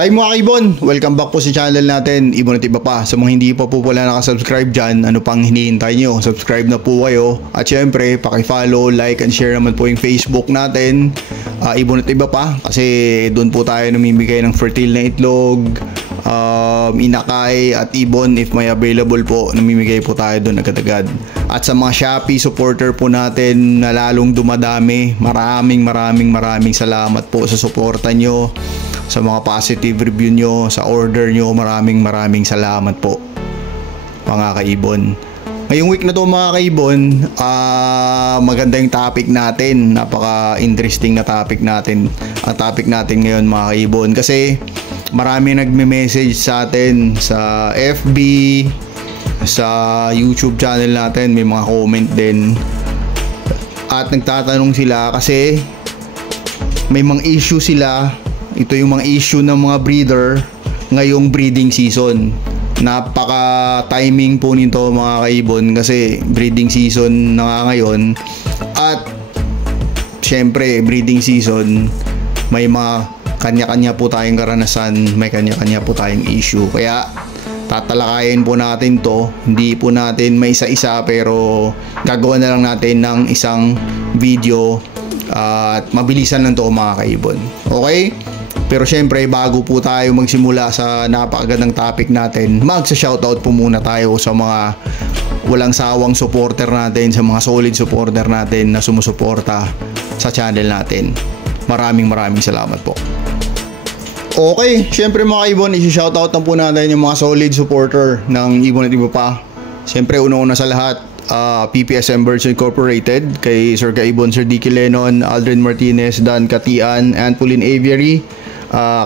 Hi mga kaibon! Welcome back po sa channel natin, Ibon at Iba Pa. Sa mga hindi pa po pala nakasubscribe dyan, ano pang hinihintay nyo? Subscribe na po kayo. At syempre, paki-follow, like, and share naman po yung Facebook natin, Ibon at Iba Pa. Kasi doon po tayo namimigay ng fertile na itlog, inakay at ibon if may available po. Namimigay po tayo doon agad-agad. At sa mga Shopee supporter po natin na lalong dumadami, maraming salamat po sa suporta nyo, sa mga positive review nyo, sa order nyo. Maraming salamat po mga kaibon. Ngayong week na to mga kaibon, maganda yung topic natin. Napaka interesting na topic natin. Ang topic natin ngayon mga kaibon, kasi marami nagme-message sa atin sa FB, sa YouTube channel natin, may mga comment din. At nagtatanong sila kasi may mga issue sila. Ito yung mga issue ng mga breeder ngayong breeding season. Napaka timing po nito mga kaibon, kasi breeding season na nga ngayon. At syempre breeding season, may mga kanya-kanya po tayong karanasan, may kanya-kanya po tayong issue. Kaya tatalakayin po natin to. Hindi po natin may isa-isa, pero gagawa na lang natin ng isang video at mabilisan lang to mga kaibon. Okay? Pero syempre, bago po tayo magsimula sa napakagandang topic natin, magsa-shoutout po muna tayo sa mga walang sawang supporter natin, sa mga solid supporter natin na sumusuporta sa channel natin. Maraming salamat po. Okay, syempre mga kaibon, isi-shoutout na po natin yung mga solid supporter ng Ibon at Iba Pa. Syempre, una-una sa lahat, PPSM Birds Incorporated, kay Sir Kaibon, Sir Dicky Lennon, Aldrin Martinez, Dan Katian, Antpolin Aviary,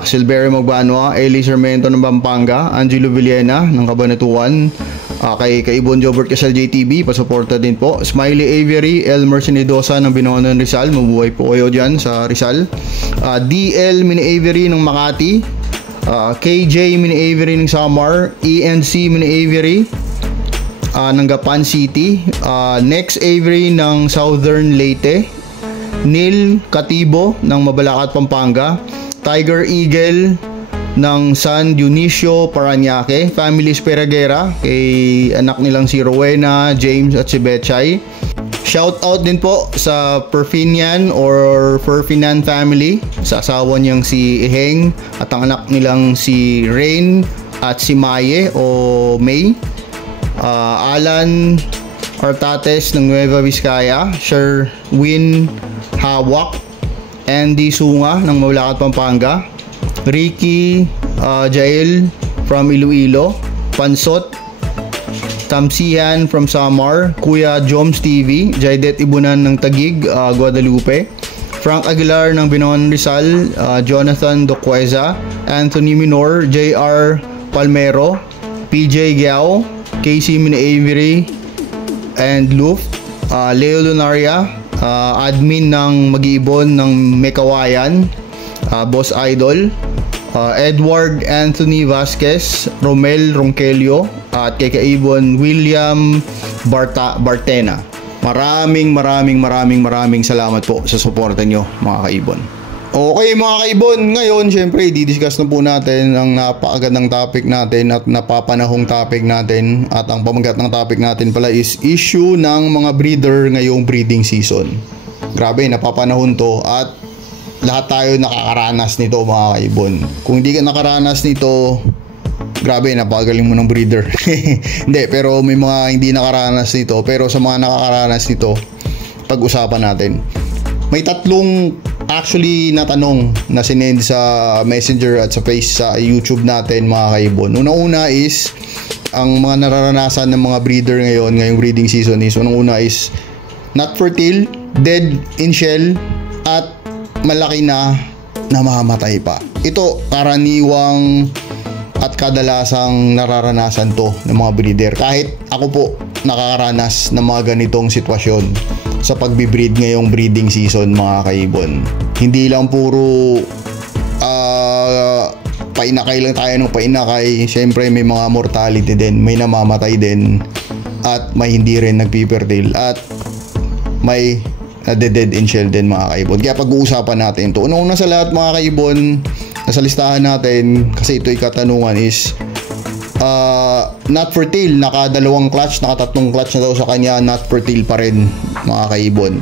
Silverio Magbanwa, Eli Sarmento ng Pampanga, Angelo Villena ng Cabanatuan, kay Kaibon Jobert Casal JTB, pasuporta din po. Smiley Aviary, Elmer Sinidosa ng Binondo Rizal, mabuhay po kayo dyan sa Rizal. DL Mini Aviary ng Makati, KJ Mini Aviary ng Samar, ENC Mini Aviary ng Gapan City, Next Aviary ng Southern Leyte, Neil Katibo ng Mabalacat, Pampanga, Tiger Eagle ng San Dionisio, Parañaque, Family Esperagera, kay anak nilang si Rowena, James at si Betchay. Shout out din po sa Perfinian or Perfinan family, sa asawa niyang si Iheng at ang anak nilang si Rain at si Maye o May. Alan Artates ng Nueva Vizcaya, Sherwin Hawak, Andy Sunga ng Mabalacat, Pampanga, Ricky Jael from Iloilo, Pansot Tamsihan from Samar, Kuya Joms TV, Jaidet Ibunan ng Tagig, Guadalupe, Frank Aguilar ng Binondo Rizal, Jonathan Doqueza, Anthony Minor, JR Palmero, PJ Giao, Casey Mini Avery and Luft, Leo Lunaria, admin ng Mag-iibon ng Mekawayan, Boss Idol, Edward Anthony Vasquez, Romel Ronquelio, at kay Kaibon William Bartena. Maraming salamat po sa suporta nyo mga kaibon. Okay mga kaibon, ngayon syempre didiscuss na po natin ang napakagandang topic natin at napapanahong topic natin. At ang pamagat ng topic natin pala is issue ng mga breeder ngayong breeding season. Grabe, napapanahon to at lahat tayo nakakaranas nito mga kaibon. Kung hindi ka nakaranas nito, grabe, napakagaling mo ng breeder. Hindi, pero may mga hindi nakaranas nito. Pero sa mga nakakaranas nito, pag-usapan natin. May tatlong actually na tanong na sinend sa Messenger at sa sa YouTube natin mga kaibon. Una is ang mga nararanasan ng mga breeder ngayong breeding season is unang-una is not fertile, dead in shell, at malaki na namamatay pa. Ito karaniwang at kadalasang nararanasan to ng mga breeder. Kahit ako po nakakaranas ng mga ganitong sitwasyon sa pagbibreed ngayong breeding season mga kaibon. Hindi lang puro painakay lang tayo ng painakay. Siyempre may mga mortality din, may namamatay din, at may hindi rin nagpipertil, at may dead in shell din mga kaibon. Kaya pag-uusapan natin ito. Una sa lahat mga kaibon, nasa listahan natin, kasi ito'y katanungan, is not fertile. Naka-2 clutch, naka-3 clutch na daw sa kanya, not fertile pa rin mga kaibon.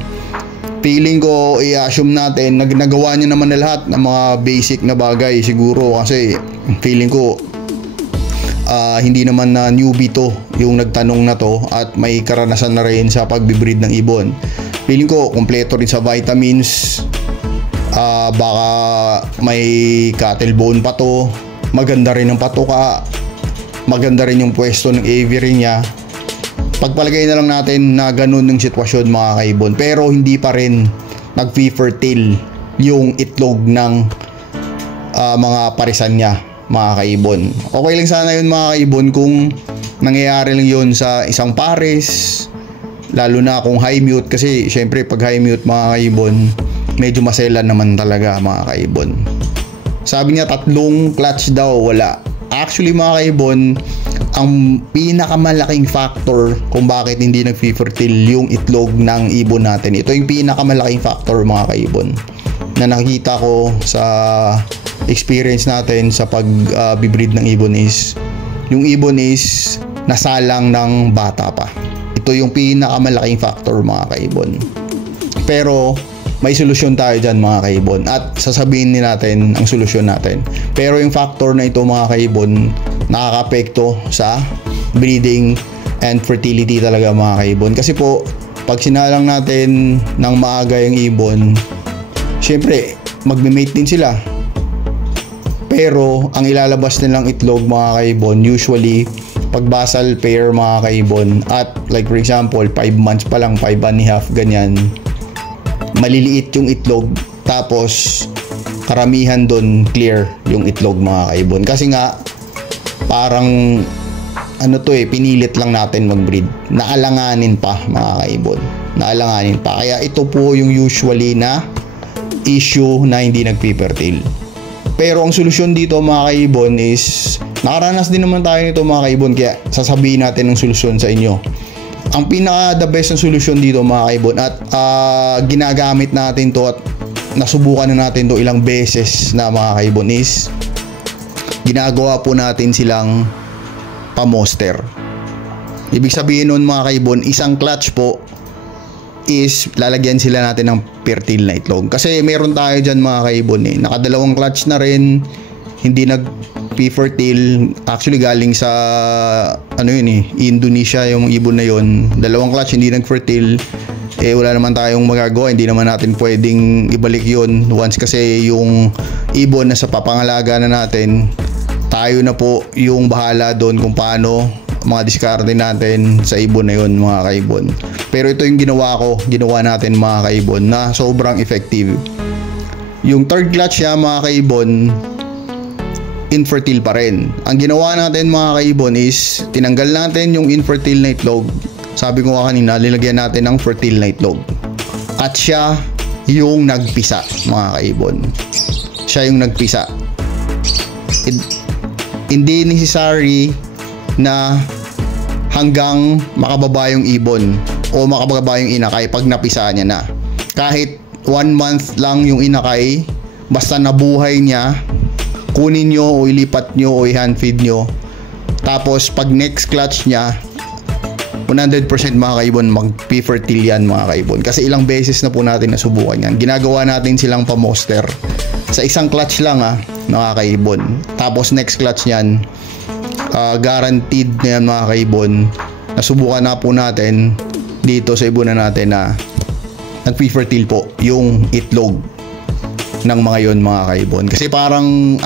Feeling ko, i-assume natin, nagawa niya naman na lahat ng mga basic na bagay siguro, kasi feeling ko hindi naman na newbie to yung nagtanong na to, at may karanasan na rin sa pagbibreed ng ibon. Feeling ko kompleto rin sa vitamins, baka may cattle bone pa to, maganda rin ang patuka, maganda rin yung pwesto ng aviary niya. Pagpalagay na lang natin na ganun yung sitwasyon mga kaibon, pero hindi pa rin nag-fertile yung itlog ng mga parisan niya mga kaibon. Okay lang sana yun mga kaibon kung nangyayari lang yun sa isang pares, lalo na kung high mute, kasi syempre pag high mute mga kaibon, medyo maselan naman talaga mga kaibon. Sabi niya 3 clutch daw, wala. Actually mga kaibon, ang pinakamalaking factor kung bakit hindi nag-fertile yung itlog ng ibon natin, ito yung pinakamalaking factor mga kaibon na nakita ko sa experience natin sa pag-breed ng ibon, is yung ibon is nasalang ng bata pa. Ito yung pinakamalaking factor mga kaibon. Pero may solusyon tayo dyan mga kaibon, at sasabihin natin ang solusyon natin. Pero yung factor na ito mga kaibon, nakaka-apekto sa breeding and fertility talaga mga kaibon. Kasi po, pag sinalang natin ng maaga yung ibon, syempre magme-mate din sila. Pero ang ilalabas nilang itlog mga kaibon, usually pag basal pair mga kaibon, at like for example 5 months pa lang, 5.5 ganyan, maliliit yung itlog, tapos karamihan doon clear yung itlog mga kaibon. Kasi nga parang ano to pinilit lang natin mag-breed, naalanganin pa mga kaibon, naalanganin pa. Kaya ito po yung usually na issue na hindi nagpifertile. Pero ang solusyon dito mga kaibon is, nakaranas din naman tayo nito mga kaibon, kaya sasabihin natin ang solusyon sa inyo. Ang pinaka the best na solusyon dito mga kaibon, at ginagamit natin to at nasubukan na natin to ilang beses na mga kaibon, is ginagawa po natin silang pamoster. Ibig sabihin nun mga kaibon, isang clutch po is lalagyan sila natin ng fertile na itlog. Kasi meron tayo dyan mga kaibon naka-2 clutch na rin, hindi nag-fertile. Actually galing sa Indonesia yung ibon na yon. 2 clutch hindi nag-fertile. Wala naman tayong magagawa, hindi naman natin pwedeng ibalik yon. Once kasi yung ibon na sa papangalaga na natin, tayo na po yung bahala doon kung paano mga diskarte natin sa ibon na yun mga kaibon. Pero ito yung ginawa natin mga kaibon, na sobrang effective. Yung 3rd clutch niya mga kaibon, infertile pa rin. Ang ginawa natin mga kaibon is tinanggal natin yung infertile na itlog. Sabi ko kanina, nilagyan natin ng fertile na itlog, at siya yung nagpisa mga kaibon. Siya yung nagpisa. Hindi necessary na hanggang makababa yung ibon o makababa yung inakay pag napisa niya na. Kahit 1 month lang yung inakay, basta nabuhay niya, kunin nyo o ilipat nyo o i-hand feed nyo. Tapos pag next clutch niya, 100% mga kaibon, mag-fertile yan mga kaibon. Kasi ilang beses na po natin nasubukan yan. Ginagawa natin silang pamoster sa isang clutch lang mga kaibon. Tapos next clutch niyan, guaranteed na yan mga kaibon. Nasubukan na po natin dito sa ibunan natin na nag-fertile po yung itlog ng mga yon mga kaibon. Kasi parang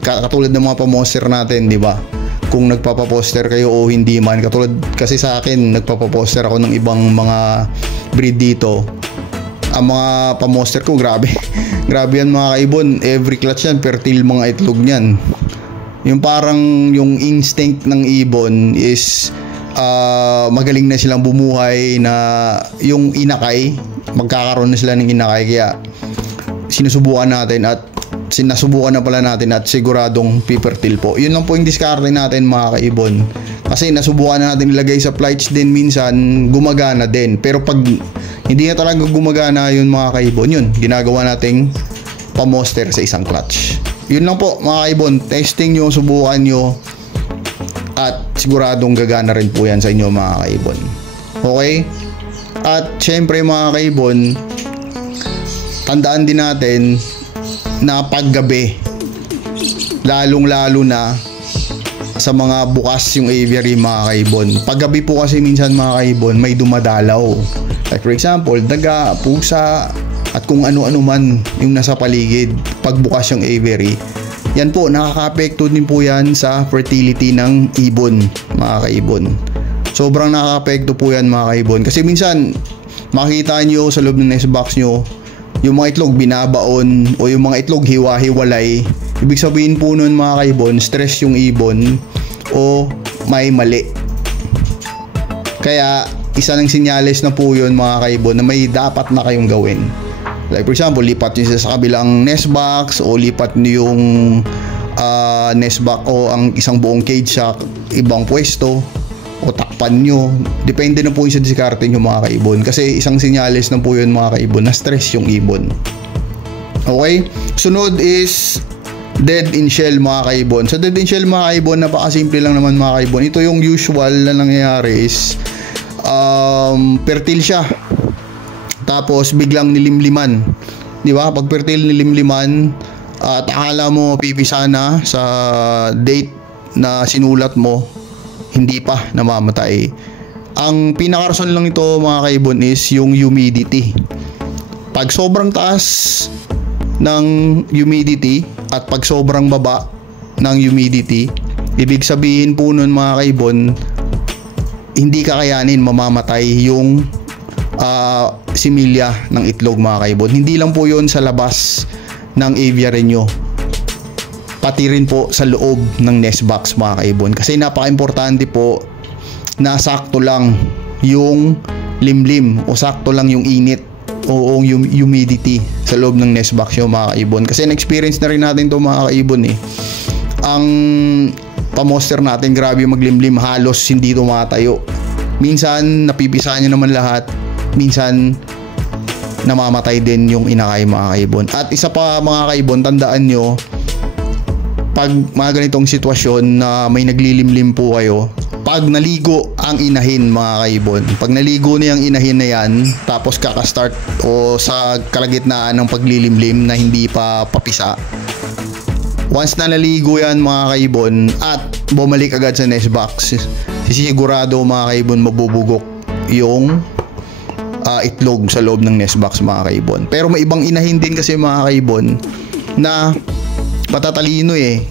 katulad ng mga pamoster natin, di ba? Kung nagpapaposter kayo o hindi man, katulad kasi sa akin, nagpapaposter ako ng ibang mga breed dito. Ang mga pamoster ko, grabe grabe yan mga kaibon. Every clutch yan, fertile mga itlog niyan. Yung parang yung instinct ng ibon is magaling na silang bumuhay, na yung inakay, magkakaroon na sila ng inakay. Kaya sinusubukan natin at sinasubukan na pala natin at siguradong fertile po. Yun lang po yung diskarte natin mga kaibon. Kasi nasubukan na natin ilagay sa flights din, minsan gumagana din. Pero pag hindi na talaga gumagana yun mga kaibon, yun ginagawa nating pamoster sa isang clutch. yun lang po mga kaibon, testing nyo, subukan nyo, at siguradong gagana rin po yan sa inyo mga kaibon. Okay? At syempre mga kaibon, tandaan din natin na paggabi, lalong lalo na sa mga bukas yung aviary mga kaibon. Paggabi po kasi minsan mga kaibon may dumadalaw. Like for example, daga, pusa, at kung ano-ano man yung nasa paligid pag bukas yung aviary. Yan po, nakaka-apekto din po yan sa fertility ng ibon mga kaibon. Sobrang nakaka-apekto po yan mga kaibon. Kasi minsan makikita nyo sa loob ng nest box nyo yung mga itlog binabaon o yung mga itlog hiwa-hiwalay. Ibig sabihin po nun mga kaibon, stress yung ibon o may mali. Kaya isa ng sinyales na po yun mga kaibon na may dapat na kayong gawin. Like for example, lipat nyo sa kabilang nest box o lipat nyo yung nest box o ang isang buong cage sa ibang pwesto o takpan nyo. Depende na po yung sa diskarte nyo mga kaibon. Kasi isang sinyales na po yun mga kaibon na stress yung ibon. Okay? Sunod is dead in shell mga kaibon. Sa dead in shell mga kaibon, napakasimple lang naman mga kaibon. Ito yung usual na nangyayari is fertile siya. Tapos biglang nilimliman. Di ba? Pag fertile nilimliman at akala mo pipisa na sa date na sinulat mo, hindi pa namamatay. Ang pinaka-rason lang ito mga kaibon is yung humidity. Pag sobrang taas ng humidity at pag sobrang baba ng humidity, ibig sabihin po nun mga kaibon, hindi kakayanin mamamatay yung similya ng itlog mga kaibon. Hindi lang po yun sa labas ng aviary nyo, pati rin po sa loob ng nest box mga kaibon. Kasi napaka-importante po na sakto lang yung limlim o sakto lang yung init o yung humidity sa loob ng nest box nyo mga kaibon. Kasi na-experience na rin natin to mga kaibon eh. Ang pamoster natin, grabe maglimlim, halos hindi tumatayo. Minsan napipisa nyo naman lahat, minsan namamatay din yung inakay mga kaibon. At isa pa mga kaibon, tandaan nyo, pag mga ganitong sitwasyon na may naglilimlim po kayo, pag naligo ang inahin mga kaibon, pag naligo na yung inahin na yan, tapos kakastart o sa kalagitnaan ng paglilimlim na hindi pa papisa, once na naligo yan mga kaibon at bumalik agad sa nest box, sisigurado mga kaibon mabubugok yung itlog sa loob ng nest box mga kaibon. Pero may ibang inahin din kasi mga kaibon na patatalino eh.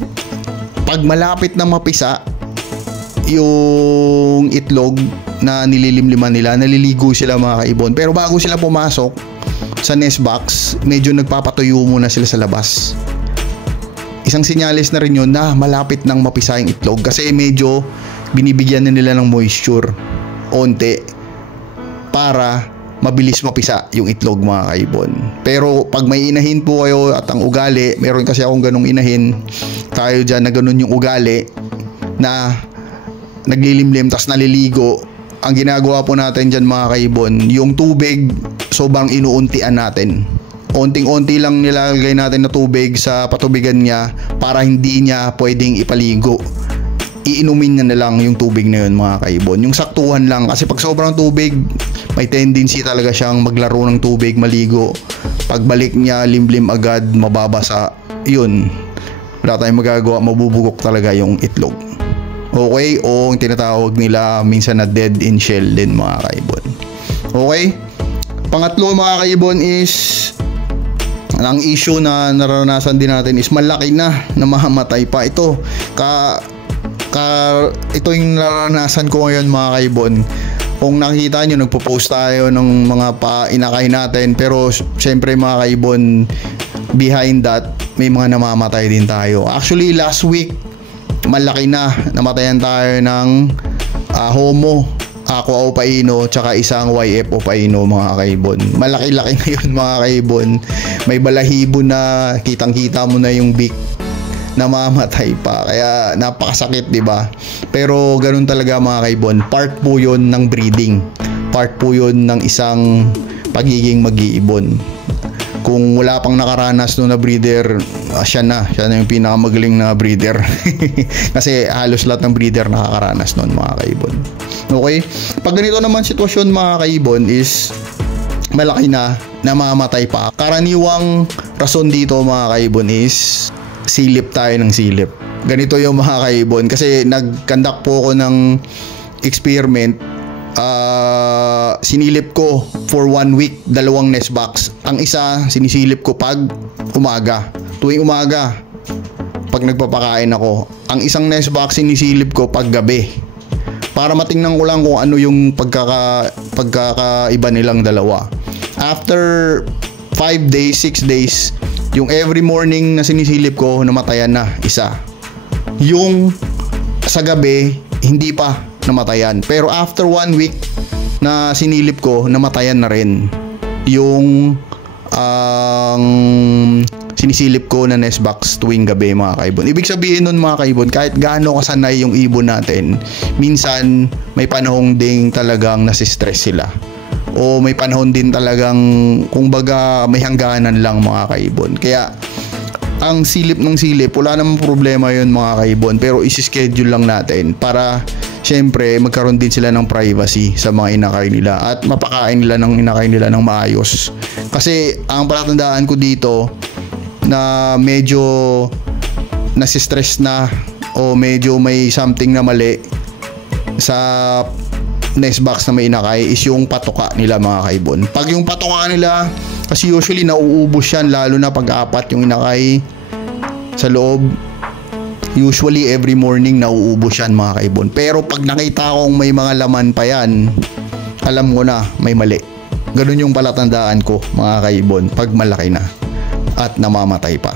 Pag malapit na mapisa yung itlog na nililimliman nila, naliligo sila mga kaibon. Pero bago sila pumasok sa nest box, medyo nagpapatuyo muna sila sa labas. Isang sinyalis na rin yun na malapit nang mapisa yung itlog kasi medyo binibigyan na nila ng moisture onte para mabilis mapisa yung itlog mga kaibon. Pero pag may inahin po kayo at ang ugali, meron kasi akong ganong inahin tayo dyan na ganon yung ugali na naglilimlim tas naliligo, ang ginagawa po natin dyan mga kaibon, yung tubig sobrang inuuntian natin. Onting-onti lang nilalagay natin na tubig sa patubigan niya para hindi niya pwedeng ipaligo. Iinumin niya na lang yung tubig na yun mga kaibon. Yung saktuhan lang, kasi pag sobrang tubig, may tendency talaga siyang maglaro ng tubig, maligo. Pagbalik niya, limlim agad, mababasa. Yun, wala tayong magagawa, mabubugok talaga yung itlog. Okay? O yung tinatawag nila minsan na dead in shell din mga kaibon. Okay? Pangatlo mga kaibon is, ang issue na naranasan din natin is malaki na mamatay pa. Ito yung naranasan ko ngayon mga kaibon. Kung nakita nyo, nagpo-post tayo ng mga inakay natin, pero syempre mga kaibon, behind that may mga namamatay din tayo. Actually last week malaki na namatayan tayo ng homo, aqua opaino, tsaka isang YF opaino mga kaibon. Malaki-laki na yun mga kaibon. May balahibo na, kitang-kita mo na yung beak, namamatay pa. Kaya napakasakit, di ba? Pero ganun talaga mga kaibon. Part po 'yon ng breeding. Part po 'yon ng isang pagiging mag-iibon. Kung wala pang nakaranas no na breeder, siya na yung pinakamagaling na breeder. Kasi halos lahat ng breeder nakakaranas noon, mga kaibon. Okay? Pag ganito naman sitwasyon, mga kaibon, is malaki na, namamatay pa. Karaniwang rason dito, mga kaibon, is silip tayo ng silip. Ganito yung mga kaibon, kasi nag-conduct po ako ng experiment. Sinilip ko for 1 week 2 nest box. Ang isa sinisilip ko pag umaga, tuwing umaga pag nagpapakain ako. Ang isang nest box sinisilip ko pag gabi, para matingnan ko lang kung ano yung pagkakaiba nilang dalawa. After 5 days, 6 days, yung every morning na sinisilip ko, namatayan na isa. Yung sa gabi, hindi pa namatayan. Pero after 1 week na sinilip ko, namatayan na rin yung sinisilip ko na nest box tuwing gabi, mga kaibon. Ibig sabihin nun, mga kaibon, kahit gaano kasanay yung ibon natin, minsan may panahong ding talagang nasistress sila. O may panahon din talagang, kung baga, may hangganan lang, mga kaibon. Kaya ang silip ng silip, wala namang problema yun, mga kaibon. Pero isi-schedule lang natin para syempre magkaroon din sila ng privacy sa mga inakay nila at mapakain nila ng inakay nila ng maayos. Kasi ang palatandaan ko dito na medyo nasistress na o medyo may something na mali sa nest box na may inakay is yung patoka nila, mga kaibon. Pag yung patoka nila, kasi usually nauubos yan, lalo na pag apat yung inakay sa loob. Usually every morning nauubos yan, mga kaibon. Pero pag nakita kong may mga laman pa yan, alam ko na may mali. Ganun yung palatandaan ko, mga kaibon, pag malaki na at namamatay pa.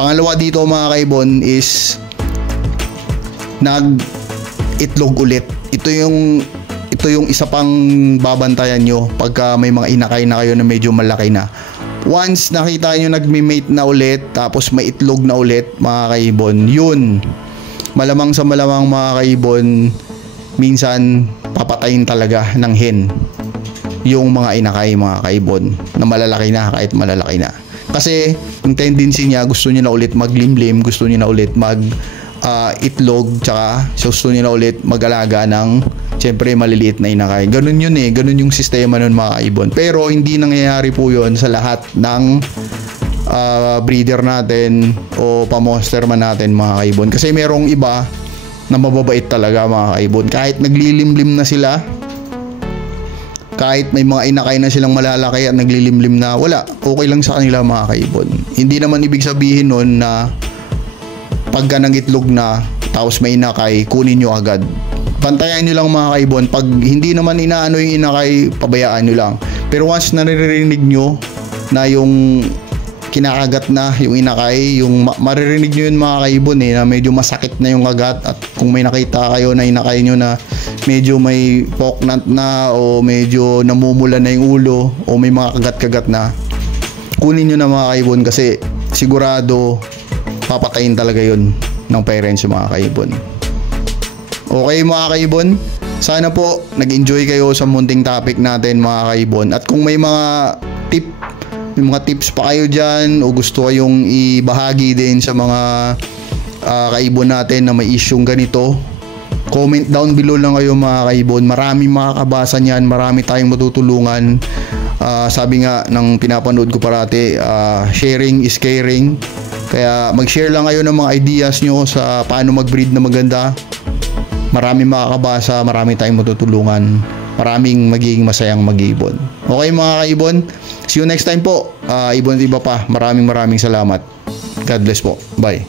Pangalawa dito, mga kaibon, is nag-itlog ulit. Ito yung isa pang babantayan nyo pagka may mga inakay na kayo na medyo malaki na. Once nakita nyo nagme-mate na ulit, tapos may itlog na ulit, mga kaibon, yun, malamang sa malamang, mga kaibon, minsan papatayin talaga ng hen yung mga inakay, mga kaibon, na malalaki na, kahit malalaki na. Kasi yung tendency niya, gusto niya na ulit maglimlim, gusto niya na ulit itlog, tsaka gusto niya na ulit mag-alaga ng siyempre maliliit na inakay. Ganun yun ganun yung sistema nun, mga kaibon. Pero hindi nangyayari po yun sa lahat ng breeder natin o pa-monster man natin, mga kaibon. Kasi merong iba na mababait talaga, mga kaibon. Kahit naglilimlim na sila, kahit may mga inakay na silang malalaki at naglilimlim na, wala, okay lang sa kanila, mga kaibon. Hindi naman ibig sabihin nun na pagka nangitlog na tapos may inakay, kunin nyo agad. Bantayan nyo lang, mga kaibon. Pag hindi naman inaano yung inakay, pabayaan nyo lang. Pero once naririnig nyo na yung kinakagat na yung inakay, yung maririnig nyo yun, mga kaibon, na medyo masakit na yung kagat. At kung may nakita kayo na inakay nyo na medyo may poknat na o medyo namumula na yung ulo o may mga kagat-kagat na, kunin nyo na, mga kaibon, kasi sigurado papatayin talaga yun ng parents, mga kaibon. Okay, mga kaibon, sana po nag-enjoy kayo sa munting topic natin, mga kaibon. At kung may mga tips pa kayo dyan o gusto kayong ibahagi din sa mga kaibon natin na may isyung ganito, comment down below lang kayo, mga kaibon. Maraming makakabasa niyan, marami tayong matutulungan. Sabi nga ng pinapanood ko parati, sharing is caring. Kaya mag-share lang kayo ng mga ideas nyo sa paano mag-breed na maganda. Maraming makakabasa, maraming tayong matutulungan, maraming magiging masayang mag-ibon. Okay, mga kaibon, see you next time po. Ibon at iba pa, maraming salamat. God bless po. Bye.